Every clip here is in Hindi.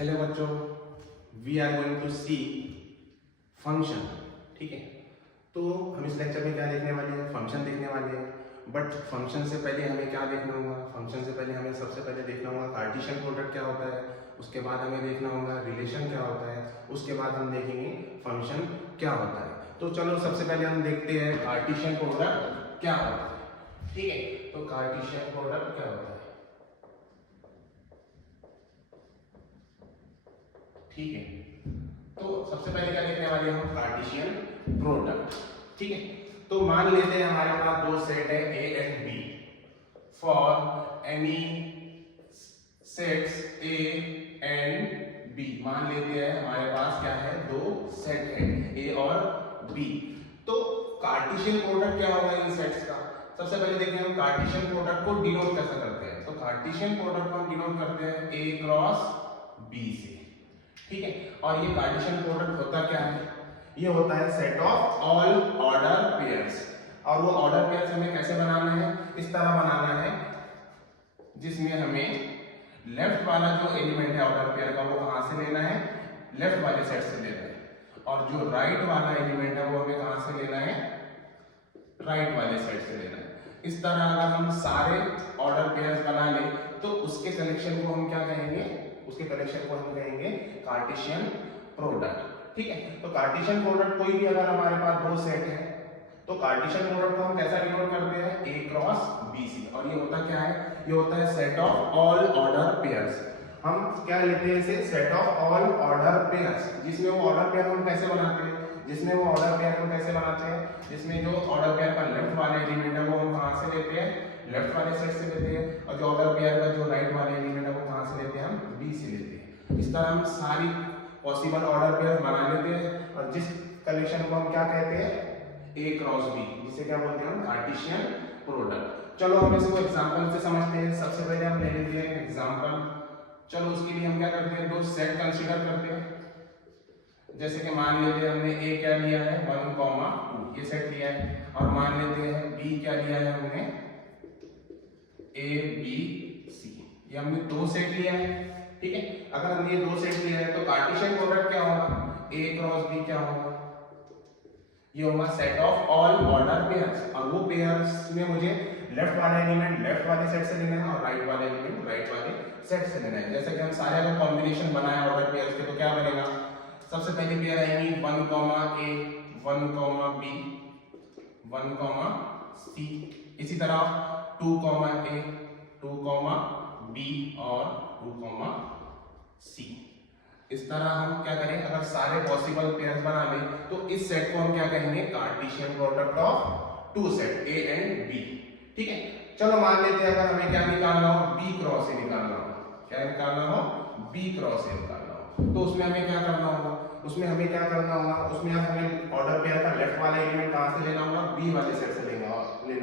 हेलो बच्चों, we are going to see function. ठीक है, तो हम इस लेक्चर में क्या देखने वाले हैं? फंक्शन देखने वाले हैं। बट फंक्शन से पहले हमें क्या देखना होगा? फंक्शन से पहले हमें सबसे पहले देखना होगा कार्टेशियन प्रोडक्ट क्या होता है। उसके बाद हमें देखना होगा रिलेशन क्या होता है। उसके बाद हम देखेंगे फंक्शन क्या होता है। तो चलो सबसे पहले हम देखते हैं कार्टेशियन प्रोडक्ट क्या होता है। ठीक है, तो कार्टेशियन प्रोडक्ट क्या होता है? ठीक है, तो सबसे पहले क्या देखने वाले हैं हम? Cartesian product. ठीक है, तो मान लेते हैं हमारे पास दो सेट है A and B. For any sets A and B, मान लेते हैं हमारे पास क्या है? दो सेट है ए और बी। तो कार्टेशियन प्रोडक्ट क्या होगा इन सेट्स का? सबसे पहले देखते हैं हम कार्टेशियन प्रोडक्ट को डिनोट कैसे करते हैं। तो कार्टेशियन प्रोडक्ट को हम डिनोट करते हैं ए क्रॉस बी से। ठीक है, और ये कार्टेशियन प्रोडक्ट होता क्या है? ये होता है set of all order pairs. और वो ऑर्डर पेयर्स हमें कैसे बनाना है? इस तरह बनाना है जिसमें हमें लेफ्ट वाला जो एलिमेंट है ऑर्डर पेयर का वो कहां से लेना है? लेफ्ट वाले सेट से लेना है। और जो राइट वाला एलिमेंट है वो हमें कहां से लेना है? राइट वाले सेट से लेना है। इस तरह अगर हम सारे ऑर्डर पेयर्स बना ले तो उसके कलेक्शन को हम क्या कहेंगे? उसके कलेक्शन को हम कहेंगे कार्टेशियन प्रोडक्ट। ठीक है, तो कार्टेशियन प्रोडक्ट कोई भी अगर हमारे पास दो सेट है तो कार्टेशियन प्रोडक्ट को हम कैसा डिनोट करते हैं? ए क्रॉस बी से। और ये होता क्या है? ये होता है set of all order pairs. हम क्या लेते हैं इसे? Set of all order pairs, जिसमें वो ऑर्डर पेयर हम कैसे बनाते हैं? जिसमें वो ऑर्डर पेयर हम कैसे बनाते हैं? जिसमें जो ऑर्डर पेयर का लेफ्ट वाला एलिमेंट है वो हम कहां से लेते हैं? लेफ्ट वाले सेट से लेते हैं। और जो ऑर्डर पेयर का जो राइट वाला एलिमेंट है वो कहां से लेते हैं? हम बी से लेते हैं। इस तरह हम सारी पॉसिबल ऑर्डर पेयर बना लेते हैं और जिस कलेक्शन को हम क्या कहते हैं? ए क्रॉस बी, जिसे क्या बोलते हैं हम? Cartesian product. चलो हम इसको एग्जांपल से समझते हैं। सबसे पहले हम ले लेते हैं एग्जांपल। चलो उसके लिए हम क्या करते हैं? दो सेट कंसीडर करते हैं। जैसे कि मान लेते हैं हमने ए क्या लिया है? 1, 2 ये सेट लिया है। और मान लेते हैं बी क्या लिया है हमने? ए बी सी, ये हमने दो सेट लिया है। ठीक है, अगर हमने ये दो सेट लिया है तो कार्टेशियन प्रोडक्ट क्या होगा? ए क्रॉस बी क्या होगा? ये होगा set of all order pairs. और वो पेयर्स में मुझे लेफ्ट वाला एलिमेंट लेफ्ट वाले सेट से लेना है और राइट वाला एलिमेंट राइट वाले सेट से लेना है। जैसे कि हम सारे अगर कॉम्बिनेशन बनाए ऑर्डर पेयर्स के तो क्या बनेगा? सबसे पहली पेयर आएगी 1, ए 1, बी 1, सी। इसी तरह 2, ए 2, बी और 2, सी। इस तरह हम क्या करें? अगर सारे पॉसिबल पेयर्स बना लें तो इस सेट को हम क्या कहेंगे? Cartesian product of two set A and B. ठीक है, चलो मान लेते हैं अगर हमें क्या निकालना हो? बी क्रॉस ए निकालना हो। क्या निकालना हो? बी क्रॉस ए निकालना हो। तो उसमें हमें क्या करना होगा? उसमें हमें क्या करना होगा? उसमें हमें ऑर्डर पेयर का लेफ्ट वाला एलिमेंट कहां से लेना होगा? बी वाले सेट से लेना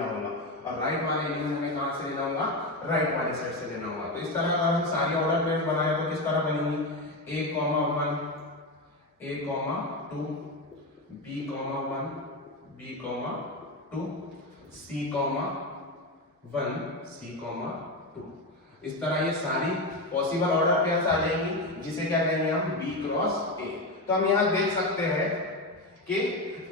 होगा। और राइट वाला एलिमेंट हमें कहां से लेना होगा? राइट वाले सेट से लेना होगा। तो इस तरह अगर हम सारी ऑर्डर पेयर बनाए तो किस तरह बनेंगी? A, 1, A, 2, B, 1, B, 2, C, 1, C, 2। इस तरह ये सारी पॉसिबल ऑर्डर पेयर्स आ जाएंगी जिसे क्या कहेंगे हम? B cross A। तो हम यहाँ देख सकते हैं कि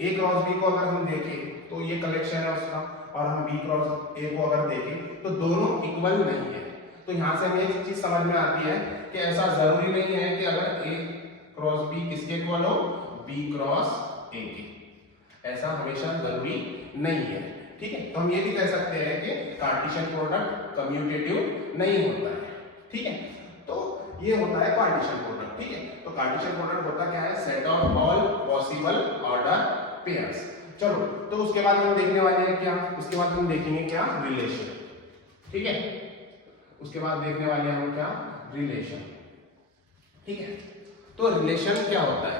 A क्रॉस B को अगर हम देखें तो ये कलेक्शन है उसका, और हम B क्रॉस A को अगर देखें तो दोनों इक्वल नहीं है। तो यहाँ से हमें एक चीज समझ में आती है कि ऐसा जरूरी नहीं है कि अगर A क्रॉस B किसके इक्वल हो? B क्रॉस A के। ऐसा हमेशा जरूरी नहीं है। ठीक है, तो हम ये भी कह सकते हैं कि कार्टेशियन प्रोडक्ट कम्यूटेटिव नहीं होता है। ठीक है, तो ये होता है कार्टेशियन प्रोडक्ट। ठीक है, तो कार्टेशियन प्रोडक्ट होता क्या है? Set of all possible order pairs. चलो, तो उसके बाद हम देखने वाले हैं क्या? उसके बाद हम देखेंगे क्या? रिलेशन। ठीक है, उसके बाद देखने वाले हैं हम क्या? रिलेशन। ठीक है, तो रिलेशन क्या होता है?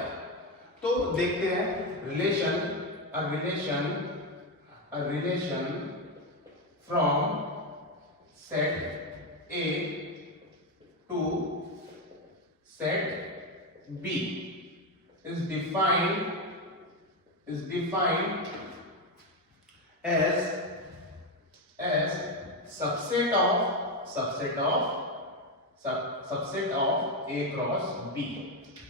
तो देखते हैं relation from set A to set B is defined as subset of subset of A cross B.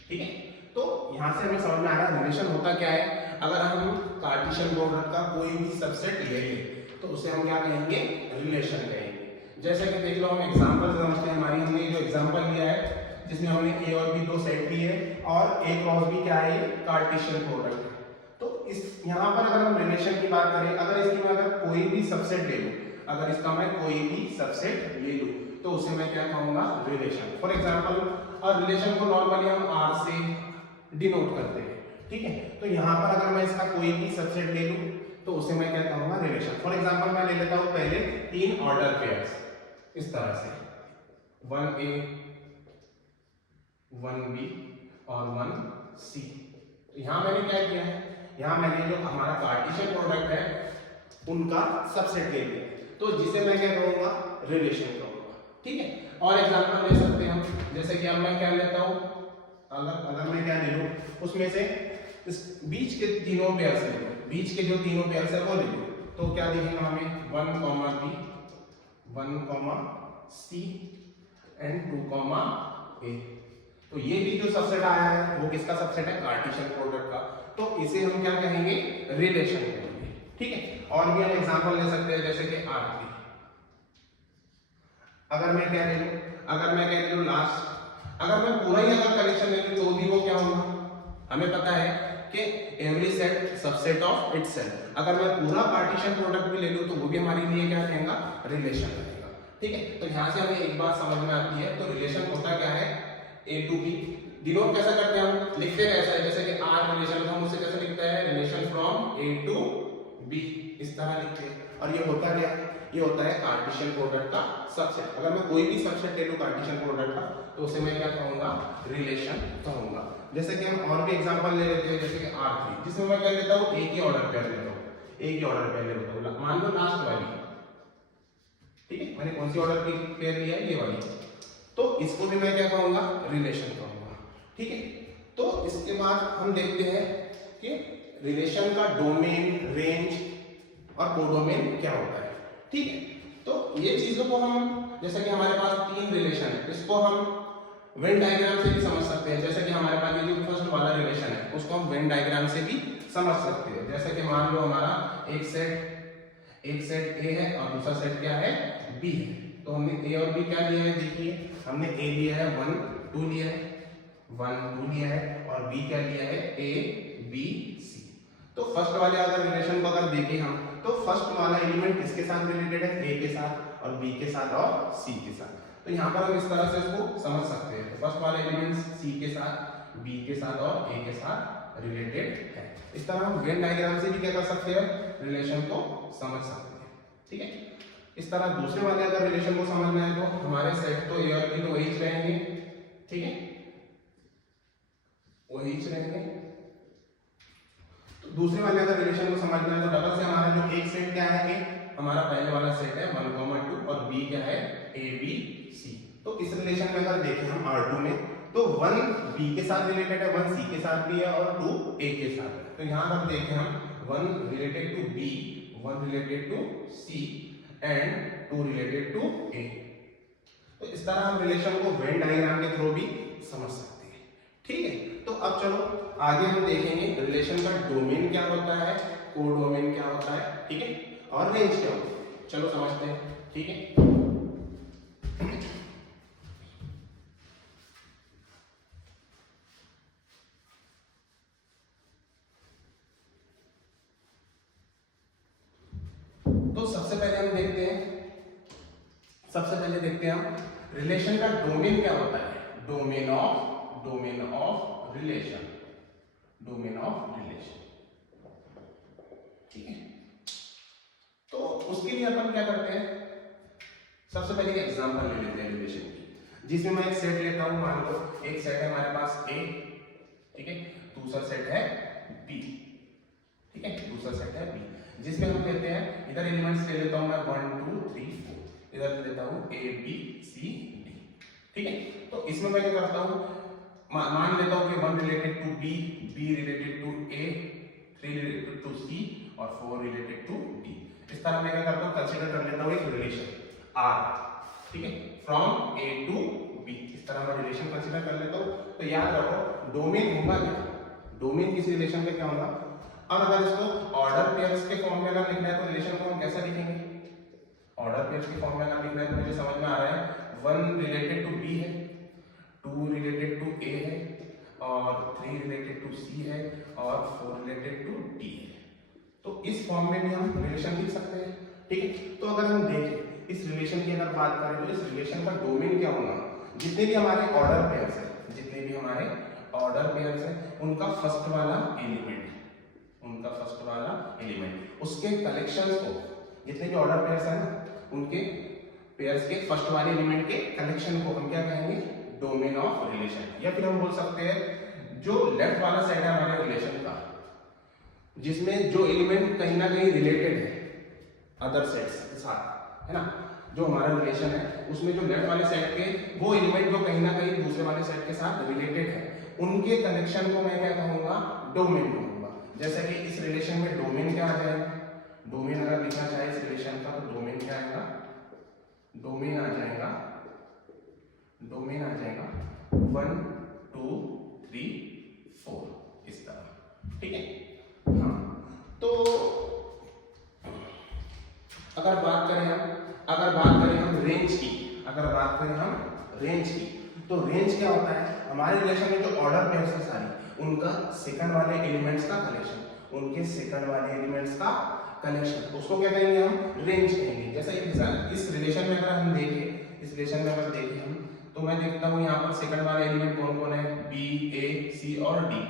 ठीक है, तो यहां से हमें समझ में आ रहा है रिलेशन होता क्या है। अगर हम कार्टेशियन प्रोडक्ट का कोई भी सबसेट ले लें तो उसे हम क्या कहेंगे, रिलेशन कहेंगे। जैसे कि देख लो, हम एग्जांपल समझते हैं। हमारी हमने जो एग्जांपल लिया है जिसमें हमने ए और बी दो सेट लिए और ए क्रॉस बी क्या है, कार्टेशियन प्रोडक्ट है। तो इस यहाँ पर अगर हम रिलेशन की बात करें, अगर इसकी मैं अगर कोई भी सबसेट ले लूं, अगर इसका मैं कोई भी सबसेट ले लूं तो उसे मैं क्या कहूंगा, रिलेशन। फॉर एग्जांपल, और रिलेशन को नॉर्मली हम आर से डिनोट करते हैं। ठीक है, तो यहाँ पर अगर मैं इसका कोई भी सबसेट ले लूं तो उसे मैं क्या कहूंगा, रिलेशन। फॉर एग्जांपल, मैं ले लेता हूं पहले 3 ऑर्डर पेयर्स इस तरह से 1A 1B और 1C। तो यहाँ मैंने क्या किया है, यहाँ मैंने जो हमारा कार्टेशियन प्रोडक्ट है उनका सबसेट ले लिया, तो जिसे मैं क्या कहूंगा, रिलेशन कहूंगा। ठीक है, और एग्जांपल ले सकते हैं हम, जैसे कि अब मैं क्या लेता हूं, अगर मैं क्या ले लूं, उसमें से इस बीच के तीनों पेयर्स ले लूं, बीच के जो तीनों पेयर्स है वो ले लूं, तो क्या दिखेगा हमें, 1, B 1, C एंड 2, A। तो ये भी जो सबसेट आया है वो किसका सबसेट है, कार्टेशियन प्रोडक्ट का। तो इसे हम क्या कहेंगे, रिलेशन कहेंगे। ठीक है, और भी हम एग्जांपल ले सकते हैं, जैसे कि R3। अगर मैं क्या ले लूं, अगर मैं क्या ले लूं लास्ट, अगर मैं पूरा ही अगर कलेक्शन ले लूं तो भी वो क्या होगा, हमें पता है कि every set subset of itself. अगर मैं पूरा पार्टीशन प्रोडक्ट भी ले लूं तो वो भी हमारे लिए क्या कहेगा, रिलेशन कहेगा। ठीक है, तो यहां से हमें एक बात समझ में आती है, तो रिलेशन होता क्या है, ए टू बी। डिनोट कैसा करते हैं हम, लिखते कैसा है, जैसे कि आर रिलेशन हम उसे कैसे लिखते हैं, relation from A to B, इस तरह लिखते हैं। और ये होता क्या है, ये होता है कार्टेशियन प्रोडक्ट का सबसेट। अगर मैं कोई भी सबसेट ले लूं कार्टेशियन प्रोडक्ट का तो उसे मैं क्या कहूंगा, रिलेशन कहूंगा। जैसे कि हम और भी एग्जांपल ले लेते हैं, जैसे कि R3 जिसमें मैं क्या लेता हूं, एक ही ऑर्डर पेयर लेता हूं, एक ही ऑर्डर पेयर लेता हूं, मान लो लास्ट वाली। ठीक है, मैंने कौन सी ऑर्डर की पेयर लिया है, ये वाली, तो इसको भी मैं क्या कहूंगा, रिलेशन कहूंगा। ठीक है, तो इसके बाद हम देखते हैं कि रिलेशन का डोमेन, रेंज और कोडोमेन क्या होता है। ठीक है, तो ये चीजों को हम, जैसे कि हमारे पास 3 रिलेशन है, इसको हम वेन डायग्राम से भी समझ सकते हैं। जैसे कि हमारे पास ये जो फर्स्ट वाला रिलेशन है उसको हम वेन डायग्राम से भी समझ सकते हैं। जैसे कि मान लो हमारा एक सेट ए है और दूसरा सेट क्या है, बी है। तो हमने ए और बी क्या लिया है, देखिए हमने ए लिया है 1 2 लिया है, 1 2 लिया है, और बी क्या लिया है, ए बी सी। तो फर्स्ट वाले अगर रिलेशन को अगर देखें हम, तो फर्स्ट वाला एलिमेंट किसके साथ रिलेटेड है, ए के साथ और बी के साथ और सी के साथ। तो यहाँ पर हम इस तरह से इसको समझ सकते हैं। तो फर्स्ट वाले एलिमेंट्स सी के साथ, बी के साथ और ए के साथ रिलेटेड है। इस तरह हम वेन डायग्राम से भी क्या कर सकते हैं, रिलेशन को समझ सकते हैं। ठीक है, इस तरह दूसरे वाले अगर रिलेशन को समझना है तो हमारे सेट तो ए और बी तो वही रहेंगे। ठीक है, वही रहेंगे। तो दूसरे वाले अगर रिलेशन को समझना है तो डबल से हमारा जो एक सेट क्या है, हमारा पहले वाला सेट है 1, 2 और बी क्या है, ए बी सी। तो इस रिलेशन में अगर देखें हम R2 में, तो 1 बी के साथ रिलेटेड है, 1 सी के साथ भी है और 2 ए के साथ है। तो यहाँ पर देखें हम 1 related to B, 1 related to C and 2 related to A. तो इस तरह हम रिलेशन को वेन डायग्राम के थ्रू भी समझ सकते हैं। ठीक है, तो अब चलो आगे हम देखेंगे रिलेशन का डोमेन क्या होता है, कोडोमेन क्या होता है, ठीक है, और रेंज क्या होता है। चलो समझते हैं। ठीक है, तो सबसे पहले हम देखते हैं हम रिलेशन का डोमेन क्या होता है, डोमेन ऑफ रिलेशन। ठीक है, तो उसके लिए अपन क्या करते हैं, सबसे पहले एक एग्जांपल ले लेते हैं रिलेशन की, जिसमें मैं एक सेट लेता हूं। मान लो एक सेट है हमारे पास ए, ठीक है, दूसरा सेट है बी, ठीक है, दूसरा सेट है बी, जिसमें हम कहते हैं इधर एलिमेंट्स ले लेता हूं मैं 1 2 3 4, इधर ले लेता हूं ए बी सी डी। ठीक है, तो इसमें मैं क्या करता हूं, मान लेता हूं कि 1 related to B, B related to A, 3 related to C और 4 रिलेटेड टू डी। इस तरह मैं क्या करता हूं, कंसीडर कर लेता हूं एक रिलेशन आर, ठीक है, फ्रॉम ए टू इस तरह मैं रिलेशन कंसीडर कर लेता हूँ। तो याद रखो डोमेन होगा क्या, डोमेन किसी रिलेशन का क्या होगा। अब अगर इसको ऑर्डर पेयर्स के फॉर्म में अगर लिखना है तो रिलेशन को हम कैसे लिखेंगे, ऑर्डर पेयर्स के फॉर्म में अगर लिखना है तो मुझे समझ में आ रहा है 1 रिलेटेड टू बी है, 2 रिलेटेड टू ए है, और 3 रिलेटेड टू सी है, और 4 रिलेटेड टू डी है। तो इस फॉर्म में भी हम रिलेशन लिख सकते हैं, ठीक है। तो अगर हम देखें इस रिलेशन की अगर बात करें तो इस रिलेशन का डोमेन क्या होगा, जितने भी हमारे ऑर्डर पेयर्स हैं, जितने भी हमारे ऑर्डर पेयर्स हैं उनका फर्स्ट वाला एलिमेंट, उनका फर्स्ट वाला एलिमेंट, उसके कलेक्शंस को, जितने भी ऑर्डर पेयर्स हैं ना उनके पेयर्स के फर्स्ट वाले एलिमेंट के कलेक्शन को हम क्या कहेंगे, डोमेन ऑफ रिलेशन। या फिर हम बोल सकते हैं जो लेफ्ट वाला साइड है हमारे रिलेशन का, जिसमें जो एलिमेंट कहीं ना कहीं रिलेटेड है अदर सेट्स के साथ, है ना, जो हमारा रिलेशन है उसमें जो लेफ्ट वाले सेट के वो एलिमेंट जो कहीं ना कहीं दूसरे वाले सेट के साथ रिलेटेड है, उनके कनेक्शन को मैं क्या कहूंगा, डोमेन कहूंगा। जैसे कि इस रिलेशन में डोमेन क्या आ जाएगा, डोमेन अगर लिखना चाहे इस रिलेशन का तो डोमेन क्या आएगा, डोमेन आ जाएगा, डोमेन आ जाएगा 1 2 3 4 इस तरह, ठीक है। हाँ, तो अगर बात करें हम रेंज की, अगर बात करें हम रेंज की, तो रेंज क्या होता है, हमारे रिलेशन में जो ऑर्डर पेयर्स है सारी उनका सेकंड वाले एलिमेंट्स का कलेक्शन, उनके सेकंड वाले एलिमेंट्स का कलेक्शन, उसको क्या कहेंगे हम, रेंज कहेंगे। जैसा इस रिलेशन में अगर हम देखें, इस रिलेशन में अगर देखें हम, तो मैं देखता हूँ यहाँ पर सेकंड वाले एलिमेंट कौन कौन है, बी ए सी और डी,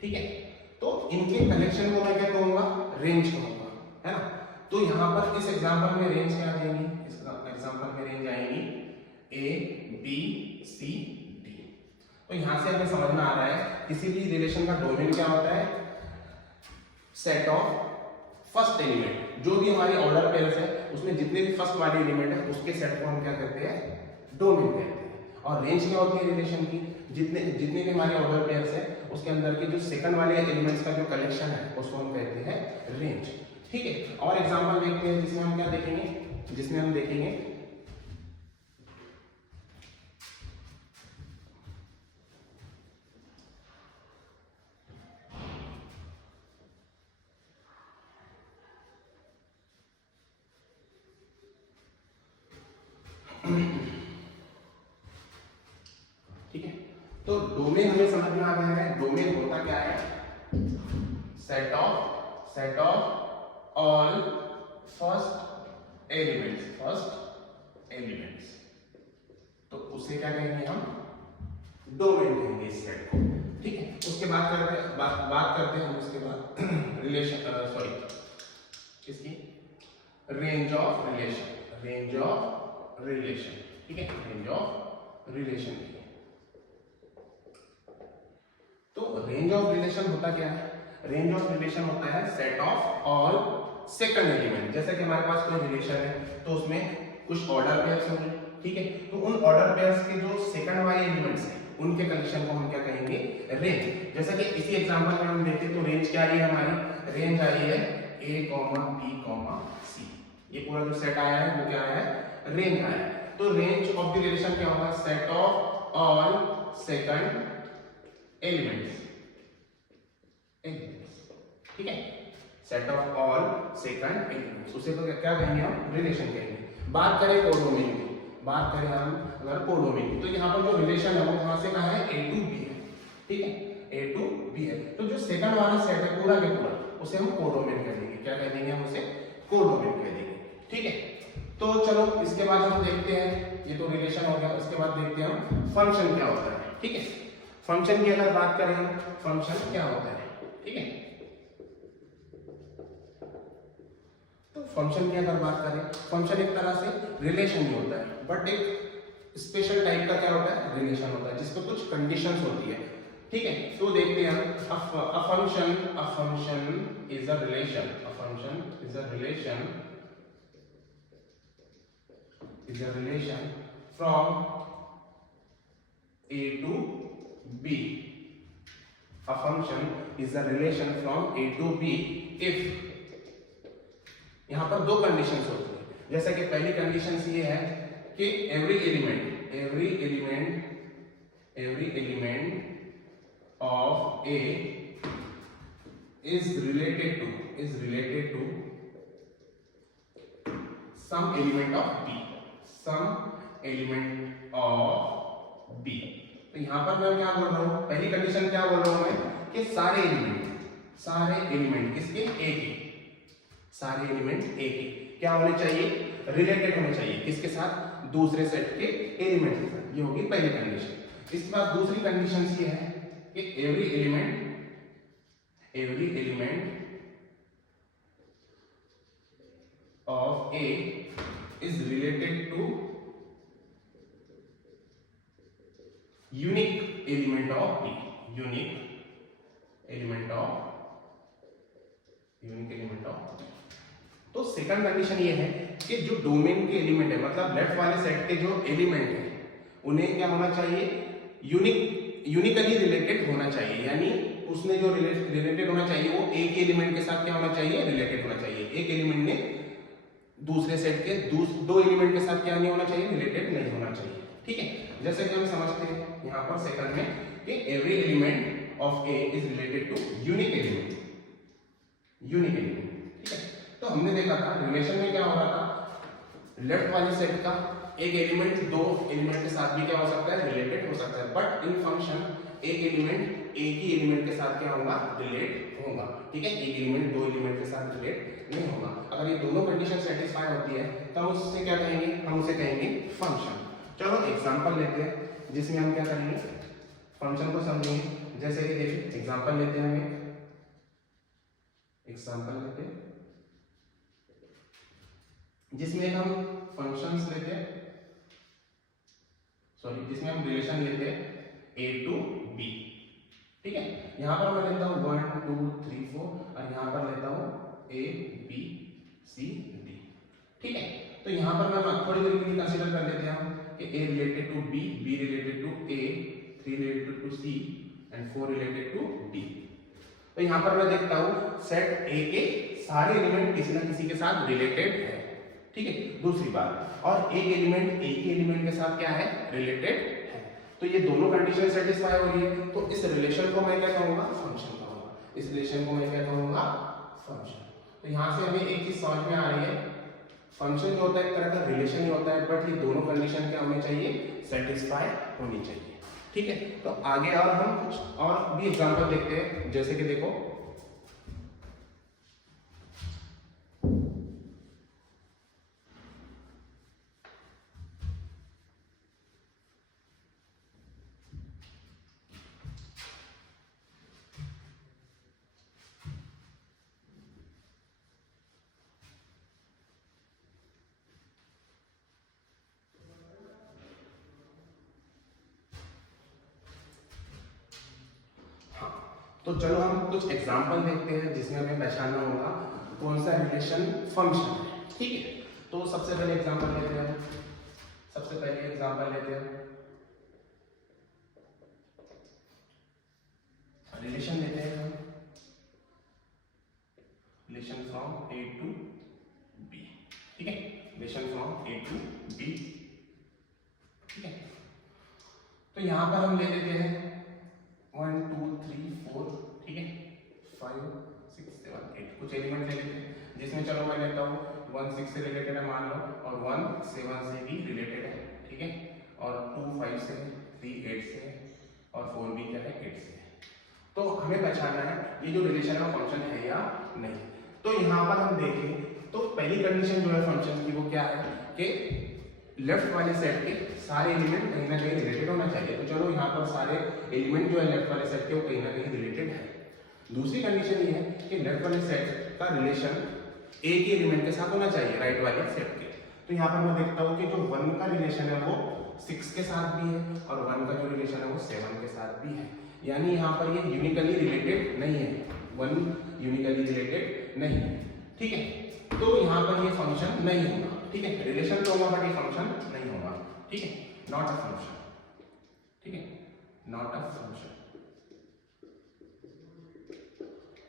ठीक है। तो इनके कलेक्शन को मैं क्या कहूँगा, रेंज कहूँगा, है ना। तो यहाँ पर इस एग्जांपल में रेंज क्या आ जाएगी, इस एग्जांपल में रेंज आएगी ए बी सी डी। तो यहाँ से हमें समझ में आ रहा है किसी भी रिलेशन का डोमेन क्या होता है, सेट ऑफ फर्स्ट एलिमेंट, जो भी हमारी ऑर्डर पेयर्स है उसमें जितने भी फर्स्ट वाले एलिमेंट है उसके सेट को हम क्या कहते हैं, डोमेन कहते हैं। और रेंज क्या होती है रिलेशन की, जितने भी हमारे ऑर्डर पेयर्स है उसके अंदर के जो सेकंड वाले एलिमेंट्स का जो कलेक्शन है उसको हम कहते हैं रेंज, ठीक है। और एग्जांपल देखते हैं जिसमें हम क्या देखेंगे, जिसमें हम देखेंगे ठीक है। तो डोमेन हमें समझ में आ गया है, डोमेन होता क्या है, set of all first elements, तो उसे क्या कहेंगे हम, डोमेन कहेंगे इस सेट को, ठीक है। उसके बाद बात करते हैं हम उसके बाद रिलेशन, इसकी रेंज ऑफ रिलेशन, ठीक है, रेंज ऑफ रिलेशन की। तो रेंज ऑफ रिलेशन होता क्या है, रेंज ऑफ रिलेशन होता है set of all second element. जैसे कि हमारे पास कोई रिलेशन है तो उसमें कुछ ऑर्डर पेयर्स होंगे, ठीक है। तो उन ऑर्डर पेयर्स के जो सेकंड वाले एलिमेंट्स हैं उनके कलेक्शन को हम क्या कहेंगे, रेंज। जैसा कि इसी एग्जांपल में हम देखें तो रेंज क्या आई है हमारी, रेंज आई है a b c, ये पूरा जो सेट आया है वो क्या आया है, रेंज आया है। तो रेंज ऑफ द रिलेशन क्या होगा, set of all second elements, ठीक है, set of all second elements, उसे तो क्या कहेंगे हम, रिलेशन कहेंगे। बात करें कोडोमेन की, बात करें हम अगर कोडोमेन की, तो यहाँ पर जो रिलेशन है वो कहाँ से कहाँ है, a to b है, ठीक है, a to b है। तो जो सेकंड वाला सेट है पूरा के पूरा उसे हम कोडोमेन कह देंगे, क्या कह देंगे हम उसे, कोडोमेन कह देंगे, ठीक है। तो चलो इसके बाद हम देखते हैं, ये तो रिलेशन हो गया, उसके बाद देखते हैं हम फंक्शन क्या होता है, ठीक है। फंक्शन की अगर बात करें, फंक्शन क्या होता है, ठीक है। तो फंक्शन की अगर बात करें, फंक्शन एक तरह से रिलेशन ही होता है, बट एक स्पेशल टाइप का क्या होता है, रिलेशन होता है, जिसपे कुछ कंडीशंस होती है, ठीक है। तो देखते हैं हम, a function is a relation, from a to b, a function is a relation from a to b if, यहां पर दो कंडीशंस होती है। जैसा कि पहली कंडीशन ये है कि every element every element of A is related to some element of B, तो यहां पर मैं क्या बोल रहा हूं, पहली कंडीशन क्या बोल रहा हूं मैं कि सारे एलिमेंट किसके, ए के, सारे एलिमेंट ए के क्या होने चाहिए, रिलेटेड होने चाहिए, किसके साथ, दूसरे सेट के एलिमेंट के साथ। ये होगी पहली कंडीशन। इसके बाद दूसरी कंडीशन ये है कि every element of A is related to unique element of B, unique element of तो सेकंड कंडीशन ये है कि जो डोमेन के एलिमेंट है, मतलब लेफ्ट वाले सेट के जो एलिमेंट है उन्हें क्या होना चाहिए, यूनिकली रिलेटेड होना चाहिए, यानी उसने जो रिलेटेड होना चाहिए वो एक एलिमेंट के साथ क्या होना चाहिए, रिलेटेड होना चाहिए। एक एलिमेंट ने दूसरे सेट के दो एलिमेंट के साथ क्या नहीं होना चाहिए, रिलेटेड नहीं होना चाहिए। ठीक है, जैसे कि हम समझते हैं यहाँ पर सेकंड में कि every element of A is related to unique element. ठीक है, तो हमने देखा था रिलेशन में क्या हो रहा था, लेफ्ट वाले सेट का एक एलिमेंट दो एलिमेंट के साथ भी क्या हो सकता है, रिलेटेड हो सकता है, बट इन फंक्शन एक एलिमेंट एक ही एलिमेंट के साथ क्या होगा, रिलेट होगा। ठीक है, एक एलिमेंट दो एलिमेंट के साथ रिलेट नहीं होगा। अगर ये दोनों कंडीशन सेटिस्फाई होती है तो हम उससे क्या कहेंगे, हम उसे कहेंगे फंक्शन। चलो एग्जांपल लेते हैं जिसमें हम क्या करेंगे, फंक्शन को समझेंगे। जैसे कि देखिए एग्जांपल लेते हैं, हम एग्जांपल लेते हैं जिसमें हम फंक्शंस लेते हैं, जिसमें हम रिलेशन लेते हैं a to b। ठीक है, यहां पर मैं लेता हूं 1 2 3 4 और यहां पर लेता हूं a b c d। ठीक है, तो यहां पर मैं थोड़ी देर के लिए कंसीडर कर लेते हैं कि a related to b, b related to a, 3 related to c and 4 related to d। तो यहां पर मैं देखता हूं सेट a के सारे एलिमेंट किसी ना किसी के साथ रिलेटेड है। ठीक है, दूसरी बात, और एक एलिमेंट एक ही एलिमेंट के साथ क्या है, रिलेटेड है। तो ये दोनों कंडीशन सेटिस्फाई हो रही है, तो इस रिलेशन को मैं क्या कहूंगा, फंक्शन कहूंगा। इस रिलेशन को मैं क्या कहूंगा, फंक्शन। तो यहां से हमें एक चीज समझ में आ रही है, फंक्शन जो होता है एक तरह का रिलेशन ही होता है, बट ये दोनों कंडीशन क्या होनी चाहिए, सेटिस्फाई होनी चाहिए। ठीक है, तो आगे और हम कुछ और भी एग्जांपल देखते हैं। जैसे कि देखो तो चलो हम कुछ एग्जाम्पल देखते हैं जिसमें हमें पहचानना होगा कौन सा रिलेशन फंक्शन है। ठीक है, तो सबसे पहले एग्जाम्पल लेते हैं, रिलेशन लेते हैं हम, relation from A to B. ठीक है, relation from A to B. ठीक है, तो यहां पर हम ले लेते हैं 1 2 3 4, ठीक है, 5 6 7 8 कुछ एलिमेंट ले लेते हैं, जिसमें चलो मैं लेता हूँ 1 6 से रिलेटेड है मान लो, और 1 7 से भी रिलेटेड है। ठीक है, और 2 5 से, 3 8 से, और 4 भी क्या है, 8 से। तो हमें पहचानना है ये जो रिलेशन है फंक्शन है या नहीं। तो यहाँ पर हम देखें तो पहली कंडीशन जो है फंक्शन की वो क्या है कि लेफ्ट वाले सेट के सारे एलिमेंट कहीं ना कहीं रिलेटेड होना चाहिए। तो चलो यहाँ पर सारे एलिमेंट जो है लेफ्ट वाले सेट के वो कहीं ना कहीं रिलेटेड है। दूसरी कंडीशन ये है कि लेफ्ट वाले सेट का रिलेशन एक ही एलिमेंट के साथ होना चाहिए राइट वाले सेट के। तो यहाँ पर मैं देखता हूँ कि जो 1 का रिलेशन है वो 6 के साथ भी है, और 1 का जो रिलेशन है वो 7 के साथ भी है, यानी यहाँ पर ये यूनिकली रिलेटेड नहीं है, 1 यूनिकली रिलेटेड नहीं है। ठीक है, तो यहाँ पर ये फंक्शन नहीं होगा। ठीक है, रिलेशन तो होगा बट ये फंक्शन नहीं होगा। ठीक है, नॉट अ फंक्शन। ठीक है, नॉट अ फंक्शन।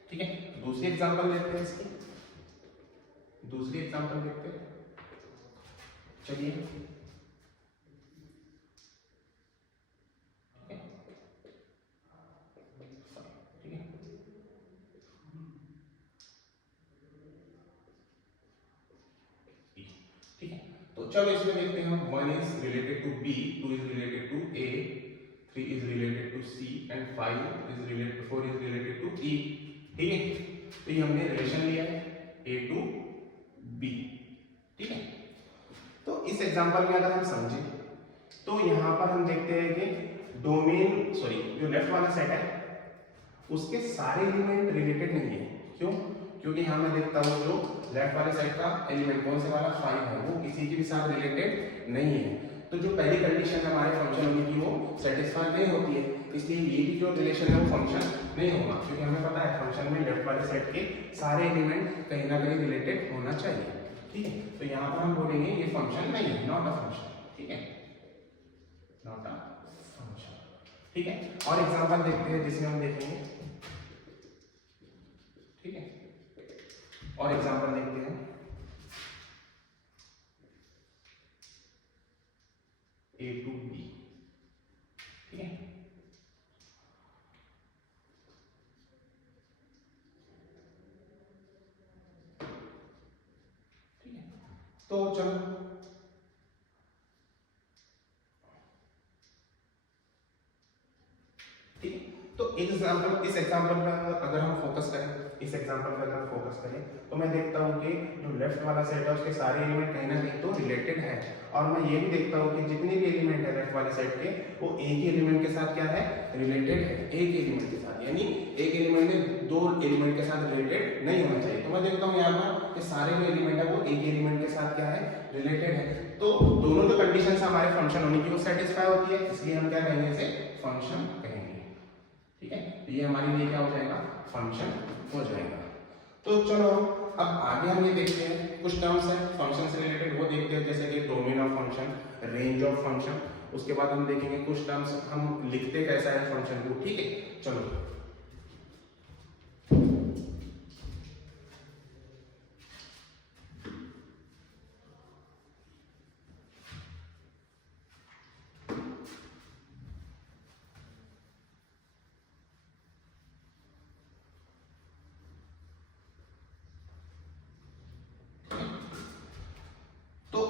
ठीक है, दूसरी एग्जांपल लेते हैं इसकी, दूसरी एग्जांपल देखते हैं। चलिए, चलो इसमें देखते हैं हम 1 is related to B, 2 is related to A, 3 is related to C and 4 is related to E. ठीक है, तो ये हमने रिलेशन लिया है ए टू बी। ठीक है, तो इस एग्जांपल में अगर हम समझें तो यहाँ पर हम देखते हैं कि डोमेन जो लेफ्ट वाला सेट है उसके सारे एलिमेंट रिलेटेड नहीं है। क्यों? क्योंकि यहाँ मैं देखता हूँ जो लेफ्ट वाले सेट का एलिमेंट कौन से वाला 5 है वो किसी के भी साथ रिलेटेड नहीं है। तो जो पहली कंडीशन है हमारे फंक्शन होने की वो सेटिस्फाई नहीं होती है, इसलिए ये भी जो रिलेशन है वो फंक्शन नहीं होगा। क्योंकि हमें पता है फंक्शन में लेफ्ट वाले सेट के सारे एलिमेंट कहीं ना कहीं रिलेटेड होना चाहिए। ठीक है, तो यहाँ पर हम बोलेंगे ये फंक्शन नहीं है, नॉट अ फंक्शन। ठीक है, नॉट अ फंक्शन। ठीक है, और एग्जांपल देखते हैं जिसमें हम देखेंगे। ठीक है, और एग्जांपल देखते हैं ए टू बी। ठीक है, ठीक है, तो चलो ठीक है, तो इस एग्जांपल में अगर हम फोकस करें, इस एग्जांपल पे अगर फोकस करें तो मैं देखता हूँ कि जो लेफ्ट वाला सेट है उसके सारे एलिमेंट कहीं ना कहीं तो रिलेटेड है। और मैं ये भी देखता हूँ कि जितने भी एलिमेंट है लेफ्ट वाले सेट के वो एक ही एलिमेंट के साथ क्या है, रिलेटेड है। एक एलिमेंट के साथ, यानी एक एलिमेंट में दो एलिमेंट के साथ रिलेटेड नहीं होना चाहिए। तो मैं देखता हूँ यहाँ पर कि सारे जो एलिमेंट है वो एक ही एलिमेंट के साथ क्या है, रिलेटेड है। तो दोनों जो कंडीशन हमारे फंक्शन होने की वो सेटिस्फाई होती है, इसलिए हम क्या कहेंगे, इसे फंक्शन कहेंगे। ठीक है, तो ये हमारे लिए क्या हो जाएगा, फंक्शन हो जाएगा। तो चलो अब आगे हम ये देखते हैं कुछ टर्म्स है फंक्शन से रिलेटेड, वो देखते हैं जैसे कि domain of function, range of function. उसके बाद हम देखेंगे कुछ टर्म्स हम लिखते कैसा है फंक्शन को। ठीक है, चलो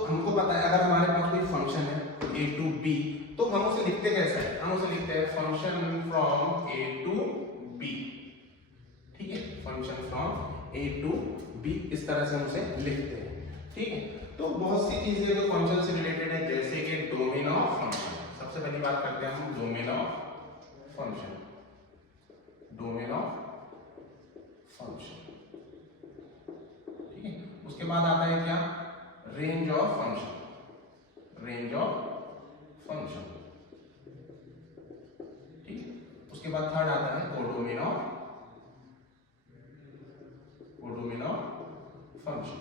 हमको पता है अगर हमारे पास कोई फंक्शन है a टू b तो हम उसे लिखते कैसे हैं, हम उसे लिखते हैं function from a to b। ठीक है, function from a to b इस तरह से हम उसे लिखते हैं। ठीक है, तो बहुत सी चीजें जो फंक्शन से रिलेटेड है जैसे कि डोमेन ऑफ फंक्शन। सबसे पहली बात करते हैं हम domain of function, domain of function. ठीक है, उसके बाद आता है क्या, range of function, range of function. ठीक है, उसके बाद थर्ड आता है कोडोमेन ऑफ फंक्शन।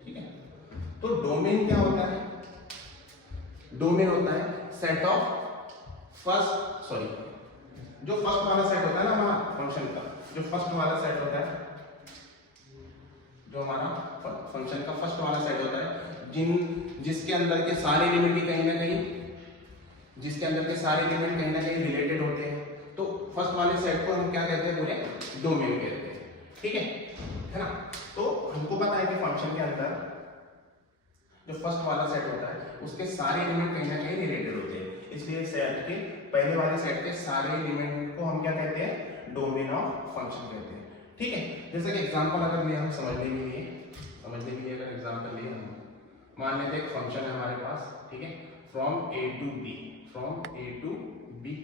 ठीक है, तो डोमेन क्या होता है, डोमेन होता है सेट ऑफ जो फर्स्ट वाला सेट होता है ना हमारा फंक्शन का, जो फर्स्ट वाला सेट होता है, जो हमारा फंक्शन का फर्स्ट वाला सेट होता है जिसके अंदर के सारे एलिमेंट कहीं ना कहीं, जिसके अंदर के सारे एलिमेंट कहीं ना कहीं रिलेटेड होते हैं। तो फर्स्ट वाले सेट को हम क्या कहते हैं, बोले डोमेन कहते हैं। ठीक है ना, तो हमको पता है कि फंक्शन के अंदर जो फर्स्ट वाला सेट होता है उसके सारे एलिमेंट कहीं ना कहीं रिलेटेड होते हैं, इसलिए सेट के पहले वाले सेट के सारे एलिमेंट को हम क्या कहते हैं, डोमेन ऑफ फंक्शन कहते हैं। ठीक है, जैसे कि एग्जांपल अगर लिया हम समझने के लिए अगर एग्जांपल लिए हम मान लेते हैं एक फंक्शन है हमारे पास। ठीक है, from A to B, from A to B.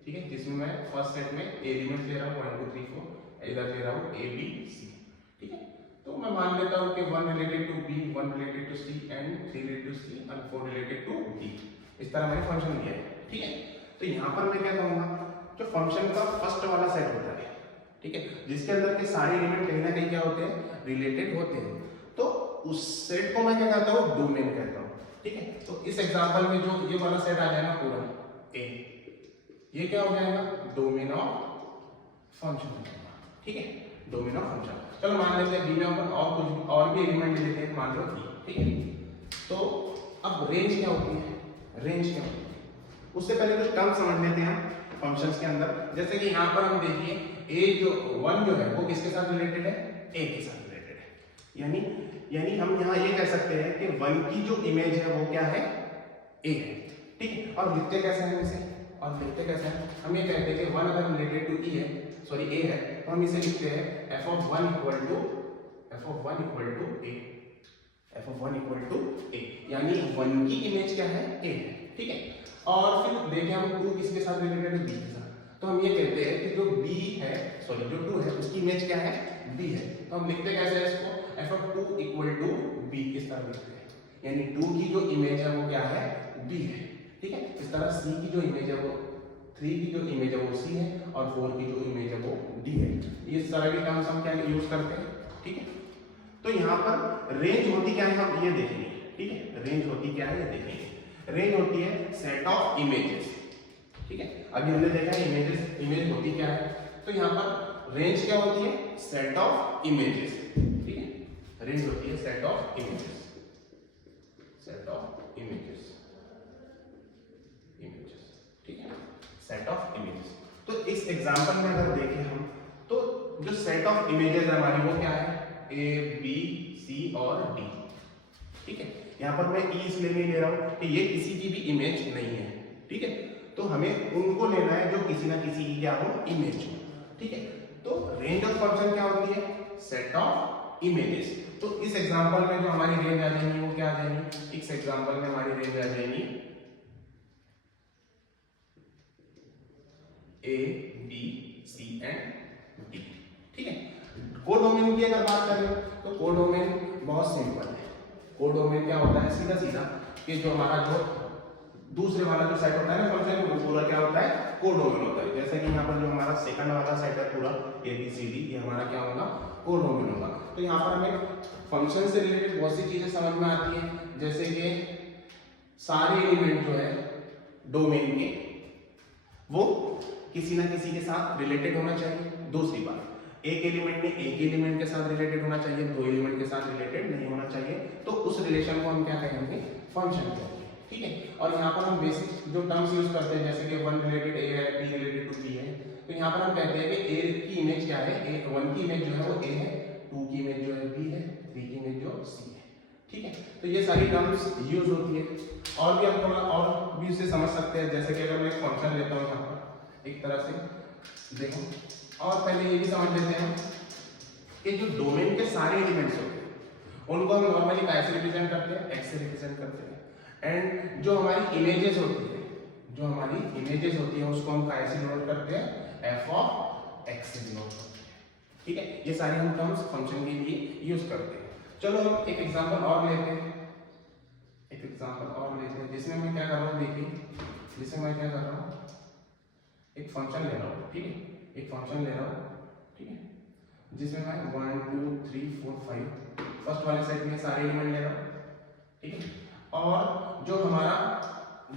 ठीक है, जिसमें मैं फर्स्ट सेट में एलिमेंट ले रहा हूँ 1 2 3 4, इधर ले रहा हूँ ए बी सी। ठीक है, तो मैं मान लेता हूँ कि 1 related to B, 1 related to C and 3 related to C and 4 related to D. इस तरह मैंने फंक्शन दिया है। ठीक है, तो यहाँ पर मैं क्या कहूँगा, जो फंक्शन का फर्स्ट वाला सेट होता है, ठीक है, जिसके अंदर के सारे एलिमेंट कहीं ना कहीं क्या होते हैं, रिलेटेड होते हैं, तो उस सेट को मैं क्या कहता हूँ, डोमेन कहता हूँ। ठीक है, तो इस एग्जांपल में जो ये वाला सेट आ जाएगा पूरा ए, ये क्या हो जाएगा, डोमेन ऑफ फंक्शन। ठीक है, डोमेन ऑफ फंक्शन। चलो मान लेते हैं बी में और भी एलिमेंट लेते हैं, मान लो 3। ठीक है, तो अब रेंज क्या होती है, रेंज क्या होती है, उससे पहले कुछ टर्म समझ लेते हैं फंक्शंस के अंदर। जैसे कि यहाँ पर हम देखिए ए जो 1 जो है वो किसके साथ रिलेटेड है, ए के साथ रिलेटेड है, यानी यानी हम यहाँ ये कह सकते हैं कि 1 की जो इमेज है वो क्या है, ए है। ठीक है, और लिखते कैसे हैं इसे, और लिखते कैसे हैं, हम ये कहते हैं कि 1 अगर रिलेटेड टू ई है, सॉरी ए है, तो हम इसे लिखते हैं f(1) equal to A, f(1) equal to A, यानी 1 की इमेज क्या है, ए है। ठीक है, और फिर देखें हम 2 किसके साथ रिलेटेड है, बी के साथ, तो हम ये कहते हैं कि जो b है, सॉरी जो 2 है उसकी इमेज क्या है, b है। तो हम लिखते कैसे हैं इसको, f(2) इक्वल टू b, इस तरह लिखते हैं, यानी 2 की जो इमेज है वो क्या है, b है। ठीक है, इस तरह c की जो इमेज है वो 3 की जो इमेज है वो c है, और 4 की जो इमेज है वो d है। इस तरह के टर्म्स हम क्या यूज करते हैं। ठीक है, तो यहाँ पर रेंज होती क्या है, हम ये देखेंगे। ठीक है, रेंज होती क्या है ये देखेंगे। रेंज होती है सेट ऑफ इमेजेस। ठीक है, अभी हमने देखा है इमेज होती क्या है, तो यहाँ पर रेंज क्या होती है, सेट ऑफ इमेजेस। ठीक है, रेंज होती है set of images, set of images. ठीक है, सेट ऑफ इमेजेस। तो इस एग्जांपल में अगर देखें हम, तो जो सेट ऑफ इमेजेस हमारी वो क्या है, ए बी सी और डी। ठीक है, यहाँ पर मैं ई इसलिए नहीं ले रहा हूं कि ये किसी की भी इमेज नहीं है। ठीक है, तो हमें उनको लेना है जो किसी ना किसी की क्या हो, इमेज हो। ठीक है, तो रेंज ऑफ फंक्शन क्या होती है, सेट ऑफ इमेजेस। तो इस एग्जांपल में जो हमारी रेंज आ जाएगी वो क्या आ जाएगी, इस एग्जांपल में हमारी रेंज आ जाएगी A B C and D. ठीक है, कोडोमेन की अगर बात करें तो कोडोमेन बहुत सिंपल है। कोडोमेन क्या होता है, सीधा सीधा कि जो हमारा जो दूसरे वाला जो सेट होता है ना फंक्शन, वो पूरा क्या होता है, कोडोमेन होता है। जैसे कि यहाँ पर जो हमारा सेकंड वाला सेट है पूरा ए बी सी डी, ये हमारा क्या होगा, कोडोमेन होगा। तो यहाँ पर हमें फंक्शन से रिलेटेड बहुत सी चीजें समझ में आती हैं, जैसे कि सारे एलिमेंट जो है डोमेन के वो किसी ना किसी के साथ रिलेटेड होना चाहिए। दूसरी बात, एक एलिमेंट में एक एलिमेंट के साथ रिलेटेड होना चाहिए, दो एलिमेंट के साथ रिलेटेड नहीं होना चाहिए। तो उस रिलेशन को हम क्या कहेंगे, फंक्शन कहेंगे। ठीक है, और यहाँ पर हम बेसिक जो टर्म्स यूज करते हैं, जैसे कि 1 रिलेटेड ए है, बी रिलेटेड टू बी है, तो यहाँ पर हम कहते हैं कि ए की इमेज क्या है, 1 की इमेज जो है वो ए है, 2 की इमेज जो है बी है, 3 की इमेज जो सी है। ठीक है, तो ये सारी टर्म्स यूज होती है। और भी हम थोड़ा और भी इसे समझ सकते हैं, जैसे कि अगर मैं एक फंक्शन लेता हूँ यहाँ पर एक तरह से देखो, और पहले ये भी समझ लेते हैं कि जो डोमेन के सारे एलिमेंट्स होते हैं उनको हम नॉर्मली कैसे रिप्रेजेंट करते हैं, एक्स से रिप्रेजेंट करते हैं। एंड जो हमारी इमेजेस होती है, जो हमारी इमेजेस होती है उसको हम कैसे डिनोट करते हैं, एफ ऑफ एक्स से डिनोट करते हैं। ठीक है, ये सारी हम टर्म्स फंक्शन के लिए यूज करते हैं। चलो हम एक एग्जांपल और लेते हैं, एक एग्जांपल और लेते हैं जिसमें मैं क्या कर रहा हूँ, देखिए जिसमें मैं क्या कर रहा हूँ, एक फंक्शन ले रहा हूँ। ठीक है, एक फंक्शन ले रहा हूँ। ठीक है, जिसमें मैं 1 2 3 4 5 फर्स्ट वाले सेट में सारे एलिमेंट ले रहा हूँ। ठीक है, और जो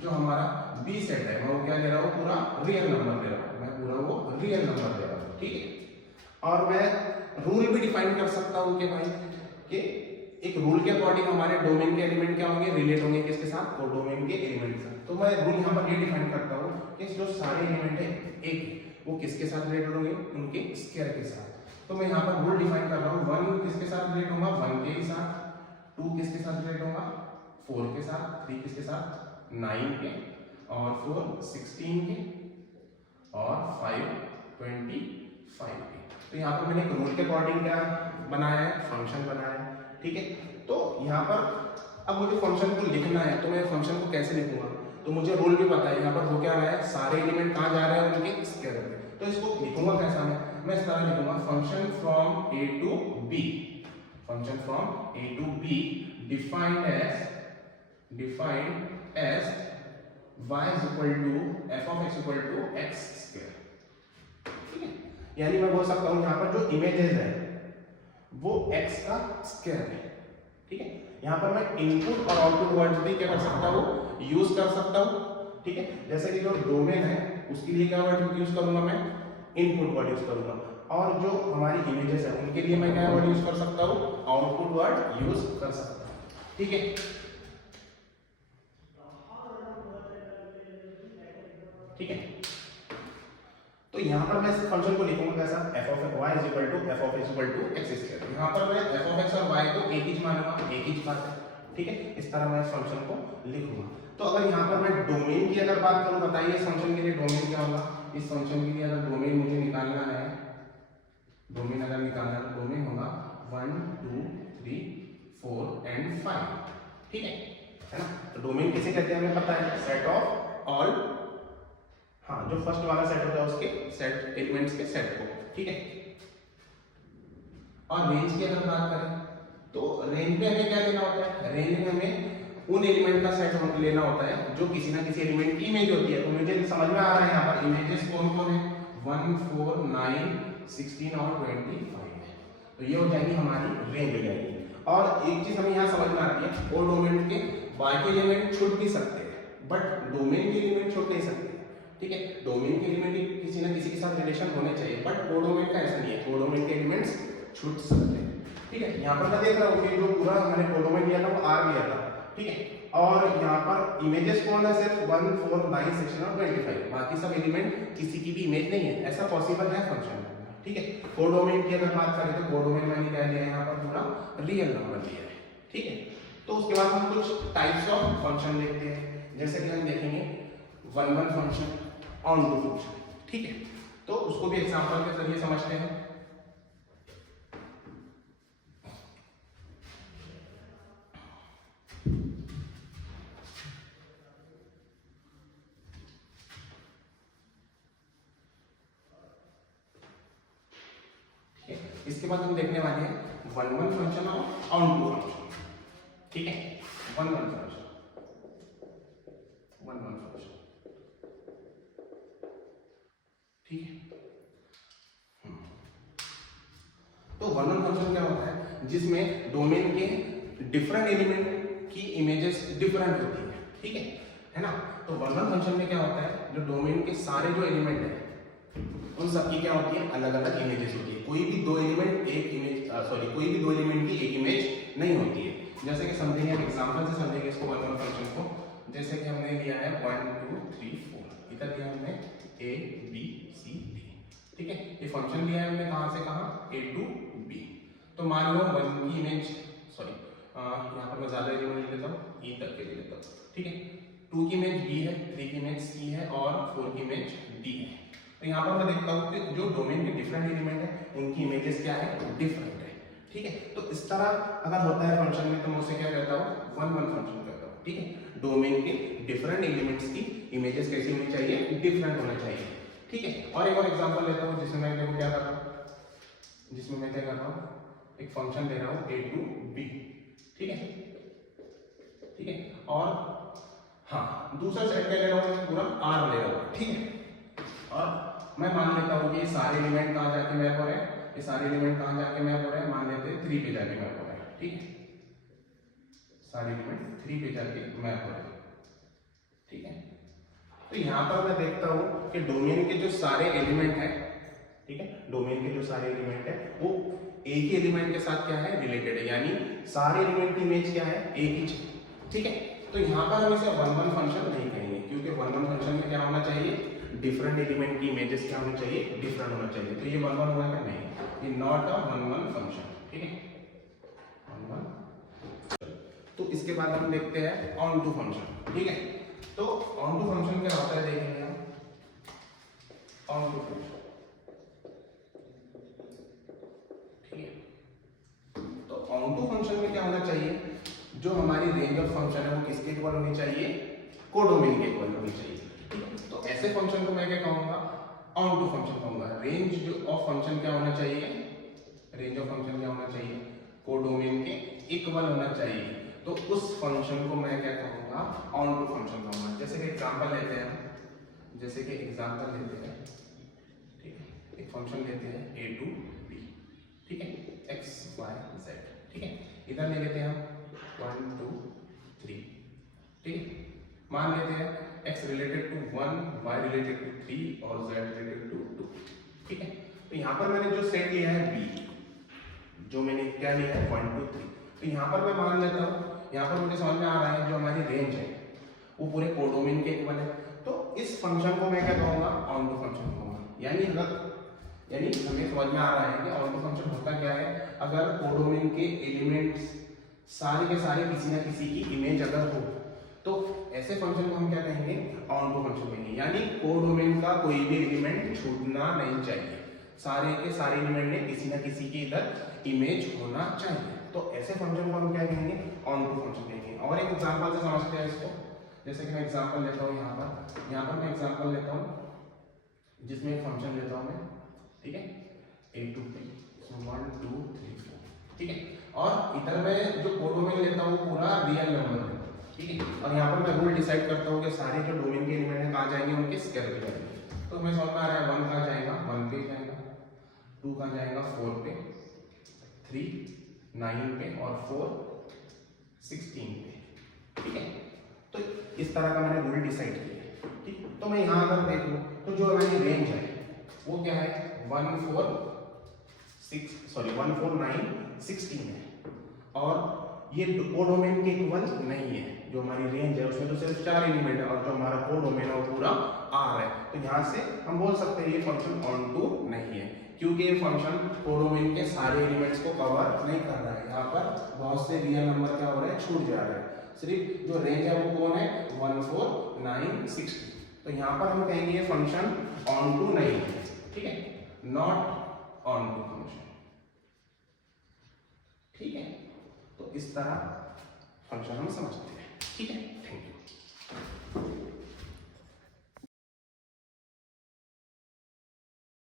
हमारा बी सेट है मैं वो क्या ले रहा हूँ, पूरा रियल नंबर ले रहा हूँ, मैं पूरा वो रियल नंबर ले रहा हूँ। ठीक है, और मैं रूल भी डिफाइन कर सकता हूँ कि भाई कि एक रूल के अकॉर्डिंग हमारे डोमेन के एलिमेंट क्या होंगे, रिलेट होंगे किसके साथ, कोडोमेन के एलिमेंट के साथ। तो मैं रूल यहाँ पर ये डिफाइन करता हूँ कि जो सारे एलिमेंट है एक, वो किसके साथ रिलेटेड होंगे, उनके स्क्वायर के साथ। तो मैं यहाँ पर रूल डिफाइन कर रहा हूँ, 1 किसके साथ रिलेट होगा, 1 के साथ, 2 किसके साथ रिलेट होगा, 4 के साथ, 3 किसके साथ, 9 के, और 4 16 के, और 5 25 के। तो यहाँ पर मैंने एक रूल के अकॉर्डिंग क्या बनाया है, फंक्शन बनाया है। ठीक है, तो यहाँ पर अब मुझे फंक्शन को लिखना है, तो मैं फंक्शन को कैसे लिखूंगा, तो मुझे रूल भी पता है यहाँ पर वो क्या रहा है, सारे एलिमेंट कहाँ जा रहे हैं, उनके स्क्वायर में। तो इसको लिखूंगा कैसा मैं इस तरह लिखूंगा, function from A to B, function from A to B defined as y is equal to f of x equal to x square। ठीक है, यानी मैं बोल सकता हूँ यहाँ पर जो इमेजेस है वो x का स्क्वायर है। ठीक है, यहाँ पर मैं इनपुट और आउटपुट वर्ड्स भी क्या कर सकता हूँ, यूज कर सकता हूँ। ठीक है, जैसे कि जो डोमेन है उसके लिए क्या वर्ड यूज करूंगा, मैं इनपुट वर्ड यूज करूंगा, और जो हमारी इमेजेस है उनके लिए मैं क्या वर्ड यूज कर सकता हूँ, आउटपुट वर्ड यूज कर सकता हूँ। ठीक है, ठीक है, तो तो यहाँ पर मैं इस फंक्शन को लिखूंगा कैसा, f of y is equal to f of x equal to x square। यहाँ पर मैं f of x और y को एक ही मानूंगा, एक ही बात है, ठीक है। इस तरह मैं इस फंक्शन को लिखूंगा। तो अगर यहाँ पर मैं डोमेन की अगर बात करूँ, बताइए इस फंक्शन के लिए डोमेन क्या होगा। इस फंक्शन के लिए अगर डोमेन मुझे निकालना है, डोमेन अगर निकालना है तो डोमेन होगा 1 2 3 4 एंड 5, ठीक है ना। तो डोमेन किसे कहते हैं हमें पता है, सेट ऑफ ऑल, हाँ जो फर्स्ट वाला सेट होता है उसके सेट एलिमेंट्स के सेट को, ठीक है। और रेंज की अगर बात करें तो रेंज में हमें क्या लेना होता है, रेंज में हमें उन एलिमेंट का सेट लेना होता है जो किसी ना किसी एलिमेंट की इमेज होती है। तो मुझे समझ में आ रहा है यहाँ पर इमेजेस कौन कौन है, 1 4 9 16 और 25 है। तो ये हो जाएगी हमारी रेंज हो जाएगी। और एक चीज हमें यहाँ समझ में आती है, और डोमेन के बाकी एलिमेंट छूट भी सकते हैं बट डोमेन के एलिमेंट छूट नहीं सकते, ठीक है। डोमेन के एलिमेंट किसी ना किसी के साथ रिलेशन होने चाहिए बट कोडोमेन का ऐसा नहीं है, कोडोमेन के एलिमेंट्स छूट सकते हैं, ठीक है। यहाँ पर मैं देख रहा हूँ कि जो पूरा मैंने कोडोमेन लिया था वो R लिया था, ठीक है। और यहाँ पर इमेजेस कौन है, सिर्फ 1 4 9 16 और 25, बाकी सब एलिमेंट किसी की भी इमेज नहीं है, ऐसा पॉसिबल है फंक्शन में, ठीक है। कोडोमेन की अगर बात करें तो कोडोमेन मैंने क्या लिया है यहाँ पर पूरा रियल नंबर लिया है, ठीक है। तो उसके बाद हम कुछ टाइप्स ऑफ फंक्शन देखते हैं, जैसे कि हम देखेंगे 1 1 फंक्शन, ऑन टू फंक्शन, ठीक है। तो उसको भी एग्जांपल के जरिए समझते हैं। इसके बाद हम देखने वाले हैं 1 1 फंक्शन और ऑन टू फंक्शन, ठीक है। 1 1 फंक्शन, 1 1 फंक्शन, ठीक है। तो 1 1 फंक्शन क्या होता है, जिसमें डोमेन के डिफरेंट एलिमेंट की इमेजेस डिफरेंट होती है, ठीक है ना। तो 1 1 फंक्शन में क्या होता है, जो डोमेन के सारे जो एलिमेंट है उन सबकी क्या होती है, अलग अलग इमेजेस होती है। कोई भी दो एलिमेंट एक इमेज कोई भी दो एलिमेंट की एक इमेज नहीं होती है। जैसे कि समझेंगे, हम एग्जांपल से समझेंगे इसको 1 1 फंक्शन को। जैसे कि हमने लिया है 1 2 3 4, इधर दिया हमने a b c d, ठीक है। ये फंक्शन लिया है हमने कहां से कहां, a to b। तो मान लो 1 की इमेज, यहाँ पर मैं ज्यादा एलिमेंट ले लेता हूँ, e तक के ले लेता हूँ, ठीक है। 2 की इमेज b है, 3 की इमेज c है और 4 की इमेज d है। तो यहाँ पर मैं देखता हूँ कि जो डोमेन के डिफरेंट एलिमेंट है उनकी इमेजेस क्या है, डिफरेंट है, ठीक है। तो इस तरह अगर होता है फंक्शन में तो मैं उसे क्या कहता हूँ, 1 1 फंक्शन कहता हूँ, ठीक है। डोमेन के डिफरेंट एलिमेंट्स की इमेजेस कैसी होनी चाहिए, डिफरेंट होना चाहिए, ठीक है। और एक और एग्जांपल लेता हूँ जिसमें मैं देखो क्या कर रहा हूँ, जिसमें मैं क्या कर रहा हूँ, एक फंक्शन ले रहा हूँ a to b, ठीक है, ठीक है। और हाँ दूसरा सेट क्या ले रहा हूँ, पूरा R ले रहा हूँ, ठीक है। और मैं मान लेता हूँ कि ये सारे एलिमेंट कहाँ जाके मैप हो रहे हैं, ये सारे एलिमेंट कहाँ जाके मैप हो रहे हैं, मान लेते हैं 3 पे जाके मैप हो रहे हैं, ठीक है। सारे एलिमेंट 3 पे जाके मैप हो रहे हैं, ठीक है। तो यहाँ पर मैं देखता हूँ कि डोमेन के जो सारे एलिमेंट हैं, ठीक है, डोमेन के जो सारे एलिमेंट है वो एक ही एलिमेंट के साथ क्या है, रिलेटेड है, यानी सारे एलिमेंट की इमेज क्या है, एक ही, ठीक है। तो यहाँ पर हम इसे 1 1 फंक्शन नहीं कहेंगे, क्योंकि 1 1 फंक्शन में क्या होना चाहिए, डिफरेंट एलिमेंट की इमेजेस क्या होनी चाहिए, डिफरेंट होना चाहिए। तो ये 1 1 हुआ क्या, नहीं, ये नॉट अ 1 1 फंक्शन, ठीक है, 1 1। तो इसके बाद हम देखते हैं ऑन टू फंक्शन, ठीक है। तो ऑन टू फंक्शन क्या होता है देखेंगे हम, ऑन टू फंक्शन, ठीक है। तो ऑन टू फंक्शन में क्या होना चाहिए, जो हमारी रेंज ऑफ फंक्शन है वो किसके इक्वल होनी चाहिए, कोडोमेन के इक्वल होनी चाहिए, ठीक है। तो ऐसे फंक्शन को मैं क्या कहूंगा, ऑन टू फंक्शन कहूंगा। रेंज जो ऑफ फंक्शन क्या होना चाहिए, रेंज ऑफ फंक्शन क्या होना चाहिए, कोडोमेन के इक्वल होना चाहिए। तो उस फंक्शन को मैं क्या कहूंगा, ऑन टू फंक्शन कहूंगा। जैसे कि एग्जांपल लेते हैं, जैसे कि एग्जांपल लेते हैं, ठीक है, एक फंक्शन लेते हैं a to b, ठीक है, x y z, ठीक है। इधर ले लेते हैं हम 1 2 3, ठीक है। मान लेते हैं x related to 1, y related to 3 और z रिलेटेड टू 2, ठीक है। तो यहाँ पर मैंने जो सेट लिया है b, जो मैंने क्या लिया है 1 2 3, तो यहाँ पर मैं मान लेता हूँ, यहाँ पर मुझे समझ में आ रहा है जो हमारी रेंज है वो पूरे कोडोमेन के इक्वल है। तो इस फंक्शन को मैं क्या कहूँगा, ऑन टू फंक्शन कहूँगा, यानी हमें समझ में आ रहा है कि ऑन टू फंक्शन होता क्या है, अगर कोडोमेन के एलिमेंट्स सारे के सारे किसी ना किसी की इमेज अगर हो तो ऐसे फंक्शन को हम क्या कहेंगे, ऑन टू फंक्शन कहेंगे। यानी कोडोमेन का कोई भी एलिमेंट छूटना नहीं चाहिए, सारे के सारे एलिमेंट में किसी ना किसी की इधर इमेज होना चाहिए। तो ऐसे फंक्शन को हम क्या कहेंगे, ऑन टू फंक्शन कहेंगे। और एक एग्जांपल से समझते हैं इसको। जैसे कि मैं एग्जांपल लेता हूँ यहाँ पर मैं एग्जांपल लेता हूँ जिसमें एक फंक्शन लेता हूँ मैं, ठीक है, a to p, इसमें 1 2 3 4, ठीक है। और इधर मैं जो कोडोमेन लेता हूँ पूरा रियल नंबर है, ठीक है। और यहाँ पर मैं रूल डिसाइड करता हूँ कि सारे जो डोमेन के एलिमेंट हैं कहाँ जाएंगे, उनके स्क्वायर पे जाएंगे। तो हमें समझ में आ रहा है 1 कहाँ जाएगा, 1 पे जाएगा, 2 कहाँ जाएगा, 4 पे, 3 9 पे, और 4 16 पे, ठीक है। तो इस तरह का मैंने रूल डिसाइड किया, ठीक। तो मैं यहाँ अगर देख लूँ तो जो हमारी रेंज है वो क्या है, 1 4 9 16 है। और ये कोडोमेन के इक्वल नहीं है, जो हमारी रेंज है उसमें तो सिर्फ 4 एलिमेंट है, और जो हमारा कोडोमेन है वो पूरा R है। तो यहाँ से हम बोल सकते हैं ये फंक्शन ऑन टू नहीं है, क्योंकि ये फंक्शन कोडोमेन के सारे एलिमेंट्स को कवर नहीं कर रहा है। यहाँ पर बहुत से रियल नंबर क्या हो रहे हैं, छूट जा रहे हैं। सिर्फ जो रेंज है वो कौन है, 1 4 9 16। तो यहाँ पर हम कहेंगे ये फंक्शन ऑन टू नहीं है, ठीक है, नॉट ऑन टू फंक्शन, ठीक है। तो इस तरह फंक्शन हम समझते हैं, ठीक है।